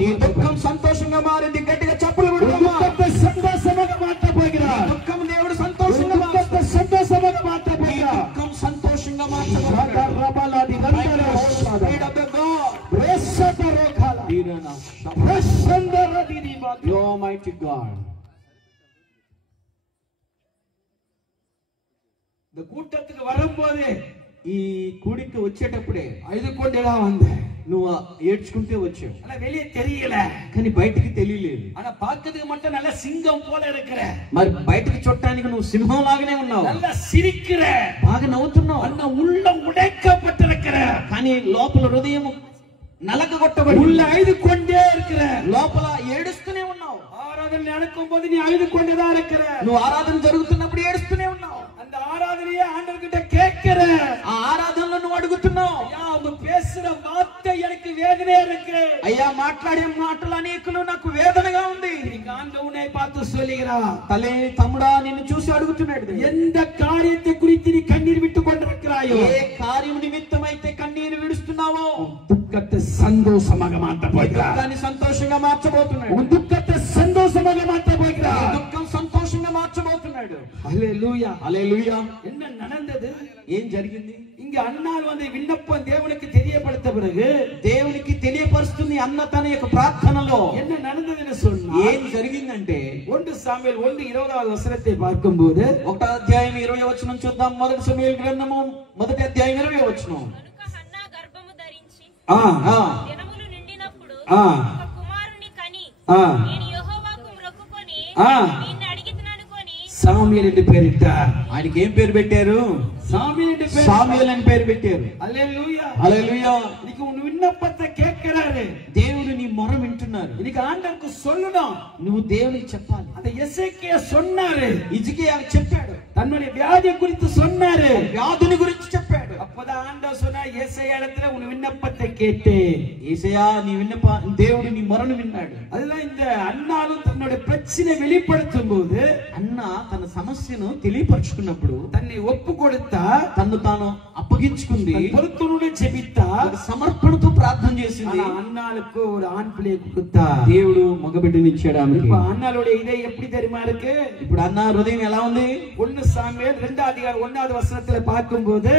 నీ దుఃఖం సంతోషంగా మారింది. గట్టిగా చప్పలు కొడదామా? దుఃఖం దేవుడు సంతోషంగా దుఃఖం సంతోషంగా கூட்டத்துக்கு வரும்போதே ఈ కూడికి వచ్చేటప్పుడే 5 కొండలా ఉంది. నువ్వు ఏడ్చుకుంటే వచ్చావు. ஆனா வெளியே தெரியல, కానీ బయటికి తెలియలేదు. ஆனா பார்க்கிறதுக்கு மட்டும் நல்ல சிங்கம் போல இருக்கிற. మరి బయటికి చూడటానికి నువ్వు సింహం లాగానే ఉన్నావు. நல்ல சிரிக்கிற, బాగా నవ్వుతున్నావు. అన్న உள்ளம் உடைக்கப்பட்டிருக்கிற, కానీ లోపల హృదయం నలగగొట్టబడి உள்ள 5 కొండే இருக்கிற. లోపల ఏడుస్తూనే ఉన్నావు. ఆరాధన நடக்கும்போது நீ 5 కొండదా இருக்கிற. నువ్వు ఆరాధన జరుగుతున్నప్పుడు ఏడుస్తూనే ఉన్నావు. அந்த ஆராதனையே ஆண்டவர்கிட்ட கேட்கிற. ఆ ఆరాధనలో నువ్వు అడుగుతున్నావు, ஐயா அவங்க பேசுற வார்த்தை எனக்கு வேதனையா இருக்கு. అయ్యా మాట్లాడే మాటలు అనేకులు నాకు వేదనగా ఉంది. நீங்க ஆண்டவனை பார்த்து சொல்லுகிறான், తలే తమ్ముడా నిన్ను చూసి అడుగుతున్నాడు, எந்த காரியத்தை குறித்து நீ கண்ணீர் விட்டு கொண்டிருக்கிறாயோ, ఏ కార్యం నిమిత్తమైతే కన్నీరు విడుస్తున్నావో దుఃఖத்தை சந்தோஷமாக மாற்ற போகிறார். దాన్ని సంతోషంగా మార్చబోతున్నాడు. దుఃఖத்தை சந்தோஷமாக மாற்ற போகிறார். దుఃఖం సంతోషంగా మార్చబోతున్నాడు. హల్లెలూయా, హల్లెలూయా. என்ன நடந்தது? ఏం జరిగింది? இங்க அன்னாள் வந்து விண்ணப்பம் தேவனுக்கு தெரியப்படுத்த பிறகு దేవునికి తెలియపరుస్తుంది అన్న తన యొక్క ప్రార్థనలో. என்ன நடந்ததுன்னு சொன்னா, ఏం జరిగిందంటే 1 சாமுவேல் 1:20 వచనத்தை பார்க்கும்போது 1వ అధ్యాయం 20వ వచనం చూద్దాం. 1 సమూయేలు గ్రంథము 1వ అధ్యాయం 20వ వచనం. హన్నా గర్భము ధరించి దినములు నిండినప్పుడు ఒక కుమారుని కని నేను యెహోవాకు మొక్కుకొని నిన్ను అడిగితున్నానుకొని సాముయేల్ என்று பெயரிட்டார். ఆయనకి ఏం పేరు పెట్టారు? சாமுவேல் என்று பெயர். సాముయేల్ అని పేరు పెట్టారు. హల్లెలూయా, హల్లెలూయా. இன்னைக்கு உன் விண்ணப்பத்தை கேட்கிறாரு. దేవుడు నీ మొర వింటున్నారు. இன்னைக்கு ஆண்டவருக்கு சொல்லணும். నువ్వు దేవునికి చెప్పాలి. அந்த எசேக்கியா சொன்னாரு, హిజ్కియా చెప్పాడు, தன்னுடைய வியாதி குறித்து சொன்னாரு, వ్యాధుని గురించి చెప్పాడు. அப்பதான் ஆண்டவர் சொன்னார், ஏசாயா இடத்துல உன் விண்ணப்பத்தை கேட்டேன். యేసయ్యా నీ విన్నప దేవుడు నీ మొరను విన్నాడు. அதுதான் இந்த அன்னாலும் தன்னுடைய பிரச்சனை வெளிப்படுத்தும் போது అన్న తన సమస్యను తెలియపరుచుకున్నప్పుడు தன்னை ஒப்பு கொடுத்தா, తను తాను అప్పగించుకుంది, பொருத்தனுடன் ஜெபித்தா, ఒక సమర్పణతో ప్రార్థన చేసింది. ஆனா அன்னாளுக்கு ஒரு ஆண் பிள்ளையை கொடுத்தா. దేవుడు మగబిడ్డని ఇచ్చాడు ఆమెకి. இப்ப அன்னாளுடைய இதயம் எப்படி தெரியுமா இருக்கு? ఇప్పుడు అన్న హృదయం ఎలా ఉంది? 1 சாமுவேல் 2వ అధ్యాయం 1వ వచనத்துல பார்க்கும்போது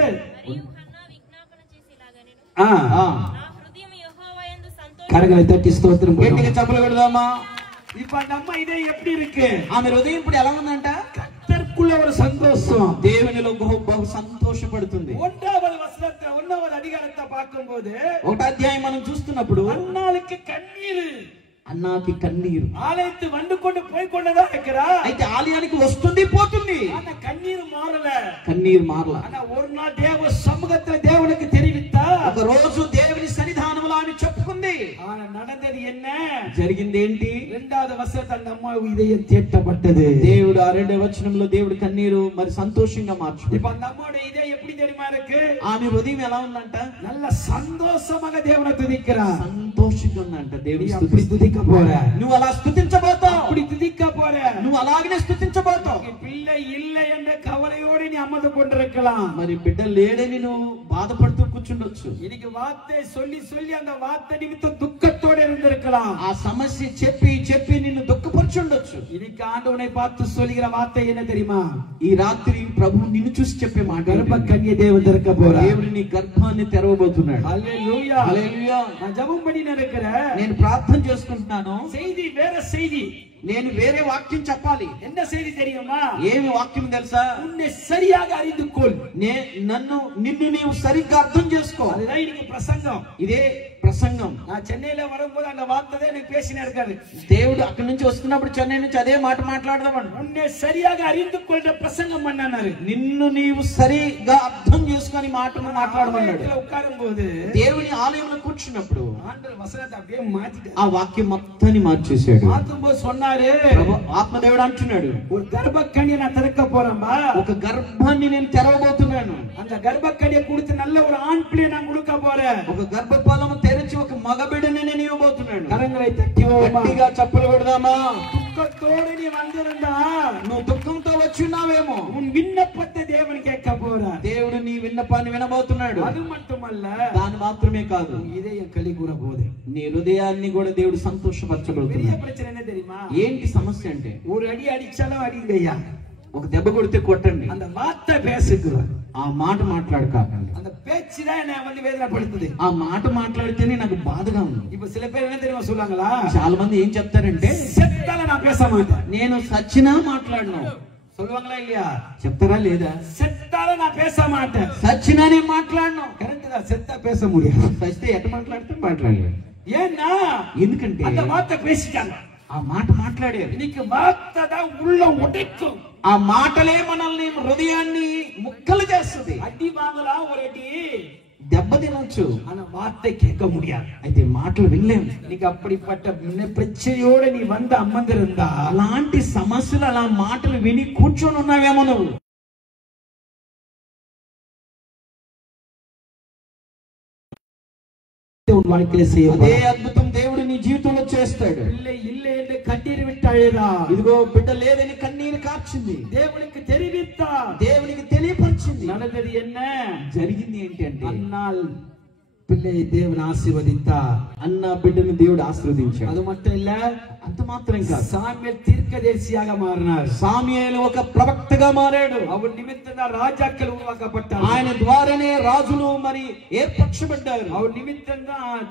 మరియు హన్నా విజ్ఞాపన చేసి ఇలాగనెను, ఆ నా హృదయం యెహోవా యందు సంతోషం. கரங்களை தட்டி ஸ்தோத்திரம் గట్టిగా பண்ணுங்க. చప్పలు కొడదామా? இப்ப நம்ம இதயம் எப்படி இருக்கு? ఆమె హృదయం ఇప్పుడు ఎలా ఉందంట? கர்த்தருக்குள்ள ஒரு சந்தோஷம். దేవునిలో బహు సంతోషపడుతుంది. 1వ వచనத்தை 1వ అధికారத்தை பார்க்கும்போது 1వ అధ్యాయం మనం చూస్తున్నప్పుడు அன்னாளுக்கு கண்ணீர். అన్నాకి కన్నీరు. ஆலயத்து வந்து கொண்டு போய் கொண்டுதான் இருக்கிறா. అయితే ఆలయానికి వస్తుంది పోతుంది, ஆனா கண்ணீர் மாறல. కన్నీరు మారల. ஆனா ஒரு நாள் தேவ சமூகத்துல தேவனுக்கு தெரிவித்தா, ఒక రోజు దేవుని సన్నిధానంలో ఆమె చెప్పుకుంది. ஆனா நடந்தது என்ன? జరిగింది ఏంటి? 2వ వచనத்தை அந்த అమ్మ இதயம் தேட்டப்பட்டது. దేవుడు ఆ 2వ వచనంలో దేవుడు కన్నీరు మరి సంతోషంగా మార్చుకుంది. இப்ப அந்த అమ్మோட இதயம் எப்படி தெரியுமா இருக்கு? ఆమె హృదయం ఎలా ఉందంట? நல்ல சந்தோஷமாக தேவனை துதிக்கிறா. సంతోషంగా ఉందంట. దేవుని அப்படி துதிக்க போற, నువ్వు అలా స్తుతించబోతావు. அப்படி துதிக்க போற. నువ్వు అలాగనే స్తుతించబోతావు. பிள்ளை இல்லை என்ற கவலையோடு நீ அமர்ந்து கொண்டிருக்கலாம். మరి బిడ్డ లేడని నువ్వు బాధపడుతూ కూర్చుండొచ్చు. இன்னைக்கு வார்த்தை சொல்லி சொல்லி அந்த வார்த்தை நிமித்தம் துக்கத்தோடு இருந்திருக்கலாம். ఆ సమస్య చెప్పి చెప్పి నిన్ను దుఃఖపరుచుండొచ్చు. இன்னைக்கு ஆண்டவனை பார்த்து சொல்லுகிற வார்த்தை என்ன தெரியுமா? ఈ రాత్రి ప్రభు నిన్ను చూసి చెప్పే మాట, గర్భ కన్య దేవుడు తిరక పోరా. దేవుడు నీ గర్భాన్ని తెరవబోతున్నాడు. హల్లెలూయా, హల్లెలూయా. நான் ஜெபம் பண்ணிட்டு இருக்கிறேன். నేను ప్రార్థన చేసుకుంటున్నాను. செய்தி வேற செய்தி. నేను వేరే వాక్యం చెప్పాలి. என்ன செய்தி தெரியுமா? ఏమి వాక్యం తెలుసా? உன்னை சரியாக அறிந்து கொள். నిన్ను నీవు సరిగ్గా అర్థం చేసుకో. அதுதான் இன்னைக்கு பிரசங்கம். ఇదే ప్రసంగం. நான் சென்னையில வரும்போது அந்த வார்த்தை எனக்கு பேசினே இருக்காரு. దేవుడు అక్కడి నుంచి వస్తున్నప్పుడు చెన్నై నుంచి అదే మాట మాట్లాడదామని, உன்னை சரியாக அறிந்து கொள்ற பிரசங்கம் பண்ணாரு. నిన్ను నీవు సరిగా అర్థం చేసుకొని మాటను మాట్లాడమన్నాడు. உட்காரும் போது దేవుని ఆలయంలో కూర్చున్నప్పుడు ஆண்டவர் వసనத்தை அப்படியே மாத்திட்டாரு. ఆ వాక్యం మొత్తాన్ని మార్చేశాడు. மாத்தும்போது சொன்னாரு, ఆత్మదేవుడు అంటున్నాడు, ஒரு கர்ப்பக்கனியை நான் திறக்க போறேன்பா. ఒక గర్భాన్ని నేను తెరవబోతున్నాను. அந்த கர்ப்பக்கனியை கொடுத்து நல்ல ஒரு ஆண் பிள்ளையை நான் கொடுக்க போறேன். ఒక గర్భఫలము తెరిచి ఒక మగబిడ్డని నేను ఇవ్వబోతున్నాను. கரங்களை தட்டி గట్టిగా చప్పలు కొడదామా? துக்க துக்கத்தோடு நீ வந்திருந்தா నువ్వు దుఃఖంతో వచ్చున్నావేమో, உன் விண்ணப்பத்தை தேவன் கேட்க போறார். దేవుడు నీ విన్నపాన్ని వినబోతున్నాడు. அது மட்டுமல்ல, దాని మాత్రమే కాదు, உன் இதயம் களி கூற போகுது. నీ హృదయాన్ని కూడా దేవుడు பெரிய సంతోషపరచబోతున్నాడు. பிரச்சனை என்ன தெரியுமா? ఏంటి సమస్య అంటే, ஒரு அடி அடிச்சாலும் அடிங்கய்யா, ఒక దెబ్బ కొడితే కొట్టండి, அந்த வார்த்தை பேசுக்கு, ఆ మాట మాట్లాడకాకండి. அந்த பேச்சு தான் என்ன வந்து வேதனைப்படுத்துது. ఆ మాట మాట్లాడితేనే నాకు బాధగా ఉంది. இப்ப சில பேர் என்ன தெரியுமா சொல்றாங்களா? చాలా మంది ఏం చెప్తారంటే, செத்தால நான் பேச மாட்டேன் నేను సచ్చినా మాట్లాడను சொல்லுவாங்களா இல்லையா? చెప్తారా లేదా? செத்தால நான் பேச மாட்டேன். సచ్చినా నేను మాట్లాడను. கரெக்ட் தான், செத்தா பேச முடியாது. సచ్చితే ఎట్ట మాట్లాడితే మాట్లాడలేదు. ஏன்னா ఎందుకంటే அந்த வார்த்தை பேசிட்டாங்க. ఆ మాట మాట్లాడారు. இன்னைக்கு வார்த்தை தான் உள்ள உடைக்கும். ఆ మాటలే మనల్ని హృదయాన్ని ముక్కలు చేస్తుంది. அடி வாங்கலாம் ஒரு அடி, దెబ్బ తినొచ్చు, ஆனா வார்த்தை கேட்க முடியாது. అయితే మాటలు వినలేము. இன்னைக்கு அப்படிப்பட்ட பிரச்சனையோட நீ வந்து அமர்ந்திருந்தா, అలాంటి సమస్యలు, అలా మాటలు విని కూర్చొని ఉన్నావేమో నువ్వు. உன் வாழ்க்கையில செய்ய అదే అద్భుతం దేవుడు నీ జీవితంలో చేస్తాడు. இல்லை இல்லை என்று கண்ணீர் விட்டு அழுதா, ఇదిగో బిడ్డ లేదని కన్నీరు కార్చింది, தேவனுக்கு தெரிவித்தா, దేవునికి తెలియపరిచింది. நடந்தது என்ன? జరిగింది ఏంటి అంటే, அன்னால் பிள்ளையை தேவன் ஆசீர்வதித்தா. అన్న బిడ్డను దేవుడు ఆశీర్వదించాడు. அது மட்டும் இல்ல, అంత మాత్రం కాదు, சாமுவேல் தீர்க்கதரிசியாக மாறினார். సామ్యూయేలు ఒక ప్రవక్తగా మారాడు. அவர் నిమిత్తం రాజాக்கள் ఉరువాకపట్టారు. ఆయన ద్వారానే రాజులు మరి ఏర్పరచబడ్డారు. அவர் నిమిత్తం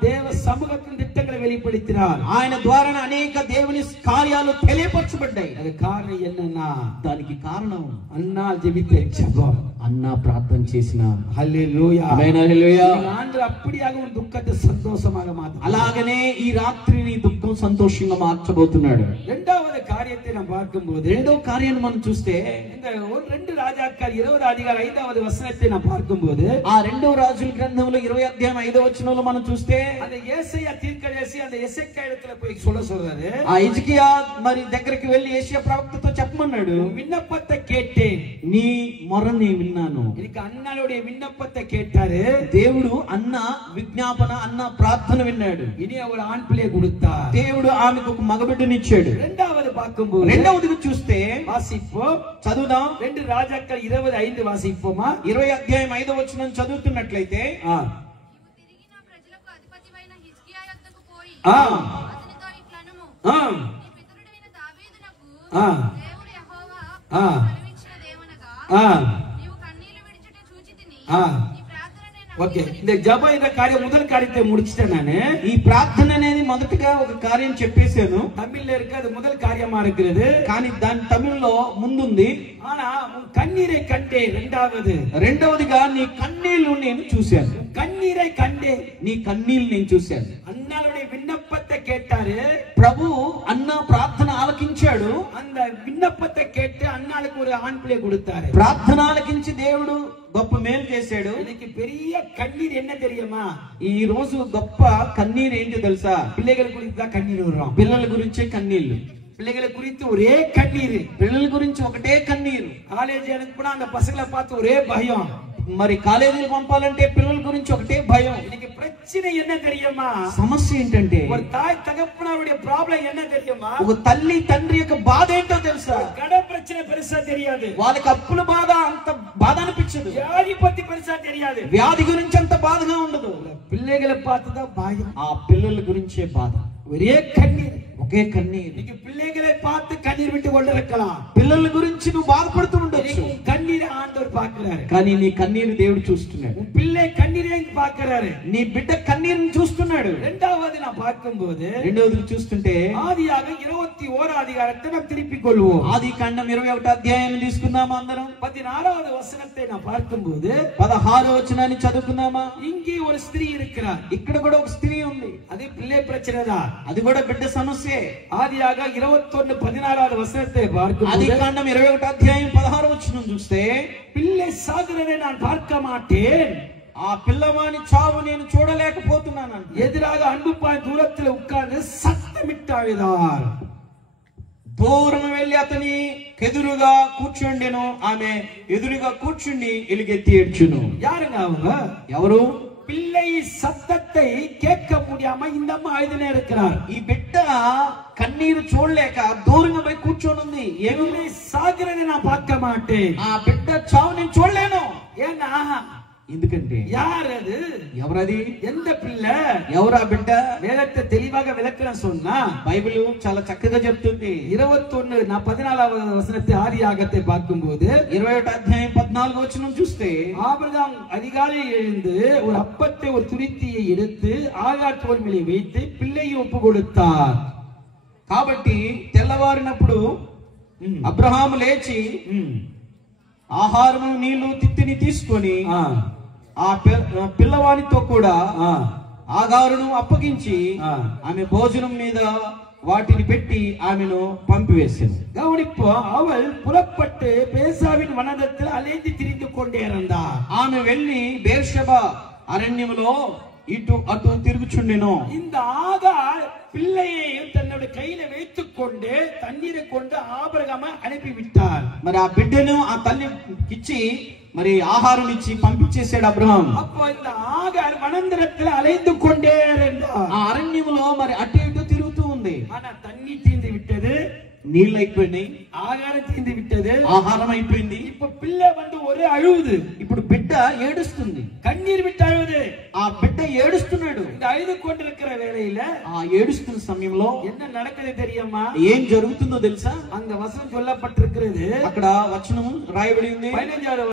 దేవ సముఖத்தின் திட்டங்களை வெளிப்படுத்தினார். ఆయన ద్వారానే అనేక దేవుని కార్యాలు తెలియపరచబడ్డాయి. அது காரணம் என்னன்னா, దానికి కారణం அண்ணா ஜெபித்த ஜெபம். అన్న ప్రార్థన చేసిన. హల్లెలూయా. ఆమేన్, హల్లెలూయా. ஆண்டவர் அப்படியாக உன் துக்கத்தை சந்தோஷமாக மாற்று. అలాగనే ఈ రాత్రి నీ దుఃఖం సంతోషంగా మార్చబోతున్నాడు. இரண்டாவது காரியத்தை நாம் பார்க்கும்போது, రెండో కార్యాన్ని మనం చూస్తే, இந்த ரெண்டு ராஜாக்கள் 20 வசனத்தை நாம் பார்க்கும்போது, ఆ రెండో రాజుల గ్రంథంలో 20 మనం చూస్తే, அந்த ஏசாயா தீர்க்கதரிசி அந்த எசேக்கியா இடத்துல போய் சொல்றாரு. ఆ హిజ్కియా మరి దగ్గరికి వెళ్లి యేషయా ప్రవక్తతో చెప్పమన్నాడు, விண்ணப்பத்தை கேட்டேன், నీ మొరని విన్నాను. இன்னைக்கு அண்ணாளுடைய விண்ணப்பத்தை கேட்டாரு. దేవుడు అన్న విజ్ఞాపన, అన్న ప్రార్థన విన్నాడు. இனி அவர் ஆண் பிள்ளையை கொடுத்தார். దేవుడు ఆమెకు ఒక మగబిడ్డనిచ్చాడు. இரண்டாவது பார்க்கும்போது, రెండవది చూస్తే வாசிப்போம், చదువుదాం. 2 ராஜாக்கள் 25 வாசிப்போமா? 20 చదువుతున్నట్లయితే, ఓకే, இந்த ஜெபம் இந்த காரியம் முதல் காரியத்தை முடிச்சிட்டேன் நானு. ఈ ప్రార్థన అనేది మొదటిగా ఒక కార్యం చెప్పేశాను. தமிழ்ல இருக்கு, அது முதல் காரியமா இருக்கிறது. కానీ దాని తమిళ్లో ముందుంది. ஆனா உன் கண்ணீரை கண்டேன். రెండవదిగా నీ కన్నీళ్లు నేను చూశాను. கண்ணீரை கண்டேன், నీ కన్నీళ్లు నేను చూశాను. அண்ணாளுடைய விண்ணப்பத்தை கேட்டாரு. ప్రభు అన్న ప్రార్థన ఆలకించాడు. அந்த விண்ணப்பத்தை கேட்டு அண்ணாளுக்கு ஒரு ஆண் பிள்ளை கொடுத்தாரு. ప్రార్థన ఆలకించి దేవుడు గొప్ప మేలు చేశాడు. இன்னைக்கு பெரிய கண்ணீர் என்ன தெரியுமா? ఈ రోజు గొప్ప కన్నీరు ఏంటో తెలుసా? பிள்ளைகள் குறித்து தான் கண்ணீர் வரும். పిల్లల గురించే కన్నీళ్లు. பிள்ளைகளை குறித்து ஒரே கண்ணீர். పిల్లల గురించి ఒకటే కన్నీరు. காலேஜ் அனுப்புனா அந்த பசங்களை பார்த்து ஒரே பயம். మరి కాలేజీకి పంపాలంటే పిల్లల గురించి ఒకటే భయం. இன்னைக்கு பிரச்சனை என்ன தெரியுமா? సమస్య ఏంటంటే, ஒரு தாய் தகப்பனாருடைய ப்ராப்ளம் என்ன தெரியுமா? ఒక తల్లి తండ్రి యొక్క బాధ ఏంటో తెలుసా? கடன் பிரச்சனை பெருசா தெரியாது, వాళ్ళకి అప్పుల బాధ అంత బాధ అనిపించదు, வியாதி பத்தி பெருசா தெரியாது, వ్యాధి గురించి అంత బాధగా ఉండదు. பிள்ளைகளை பார்த்துதான் பயம். ఆ పిల్లల గురించే బాధ, ஒரே கண்ணீர், ఒకే కన్నీరు. இன்னைக்கு பிள்ளைகளை பார்த்து கண்ணீர் விட்டு கொண்டிருக்கலாம். పిల్లల గురించి నువ్వు బాధపడుతూ ఉండొచ్చు, உன் கண்ணீரை ஆண்டவர் பார்க்கிறாரு. కానీ నీ కన్నీరు దేవుడు చూస్తున్నాడు. உன் பிள்ளை கண்ணீரை பார்க்கிறாரு, నీ బిడ్డ కన్నీరుని చూస్తున్నాడు. இரண்டாவது நான் பார்க்கும்போது, రెండవది చూస్తుంటే, ஆதியாக 21 அதிகாரத்தை நாம் திருப்பிக் கொள்வோம். ఆది కాండం 21 అధ్యాయాన్ని తీసుకుందామా అందరం? 16வது వచనத்தை நான் பார்க்கும்போது, 16వ వచనాన్ని చదువుకుందామా? இங்கே ஒரு ஸ்திரீ இருக்கிறார். ఇక్కడ కూడా ఒక స్త్రీ ఉంది. அது பிள்ளை பிரச்சனை தான், అది కూడా బిడ్డ సమస్యే. ஆதியாக 21:16வது వచనத்தை ఆది பார்க்கும்போது, కాండం 21 అధ్యాయం 16వ వచనం చూస్తే, பிள்ளை சாகிறதை நான் பார்க்க மாட்டேன், ఆ పిల్లవాని చావు నేను చూడలేకపోతున్నాను. எதிராக அன்புப்பாய் தூரத்தில் உட்கார்ந்து சத்தமிட்டாழ்ந்தார். దూరం వెళ్లి అతని ఎదురుగా కూర్చుండెను. ఆమె ఎదురుగా కూర్చుండి ఎలుగెత్తి ఏడ్చును. யாருங்க அவங்க? ఎవరు? பிள்ளை சத்தத்தை கேட்க முடியாம இந்த அம்மா அழுதுனே இருக்கிறார். ఈ బిడ్డ కన్నీరు చూడలేక దూరంగా పోయి కూర్చొని ఉంది. ఏమి సాగరని నా பார்க்க மாட்டேன். ఆ బిడ్డ చావు నేను చూడలేను. ఏనా ఎందుకంటే யாரது ఎవరది எந்த பிள்ளை ఎవరా బిడ్డ வேதத்தை தெளிவாக விளக்கணும் சொன்னா బైబిల్ చాలా చక్కగా చెప్తుంది. 14వ వచనத்தை ஆதியாகத்தை பார்க்கும்போது 21వ అధ్యాయం 14వ వచనం చూస్తే ஆபிரகாம் அதிகாலை எழுந்து ஒரு அப்பத்தை ஒரு துருத்தியை எடுத்து ஆகார் தோள் மேலே வைத்து பிள்ளையை ஒப்பு கொடுத்தார். కాబట్టి తెల్లవారినప్పుడు అబ్రహాము లేచి ఆహారము నీళ్లు తిత్తిని తీసుకొని ఆ పిల్లవానితో కూడా ఆగారును అప్పగించి ఆమె భోజనం మీద వాటిని పెట్టి ఆమెను పంపివేసింది. கவனிப்போ அவள் புறப்பட்டு பேசாவின் வனத்தில் அலைந்து திரிந்து கொண்டே இருந்தார். ఆమె వెళ్లి బేర్షెబా అరణ్యములో ఇటు అటు తిరుగుచుండెను. இந்த ஆகார் பிள்ளையை தன்னுடைய கையில வைத்துக் கொண்டு தண்ணீரை கொண்டு ஆபிரகாமை அனுப்பிவிட்டார். మరి ఆ బిడ్డను ఆ తల్లికి ఇచ్చి మరి ఆహారం ఇచ్చి పంపించేశాడు అబ్రహాం. அப்போ இந்த ஆகார் வனாந்தரத்தில் அலைந்து கொண்டே இருந்தார். ఆ అరణ్యములో మరి అటు ఇటు తిరుగుతూ ఉంది. ஆனா தண்ணி தீர்ந்து விட்டது, నీళ్ళు అయిపోయినాయి, ఆహారం తీంది విట్టదు, ఆహారం అయిపోయింది. ఇప్పుడు పిల్ల వండు ఒరే అழுவுது. ఇప్పుడు బిడ్డ ఏడుస్తుంది, కన్నీరు విట్టు అழுவுது. ఆ బిడ్డ ఏడుస్తున్నాడు. இந்த అழுது கொண்டிருக்கிற வேளையில ఆ ఏడుస్తున్న సమయంలో என்ன நடக்குது தெரியுமா? ఏం జరుగుతుందో తెలుసా? அந்த வசனம் சொல்லப்பட்டிருக்கிறது. అక్కడ వచనం రాయబడి ఉంది. 15వ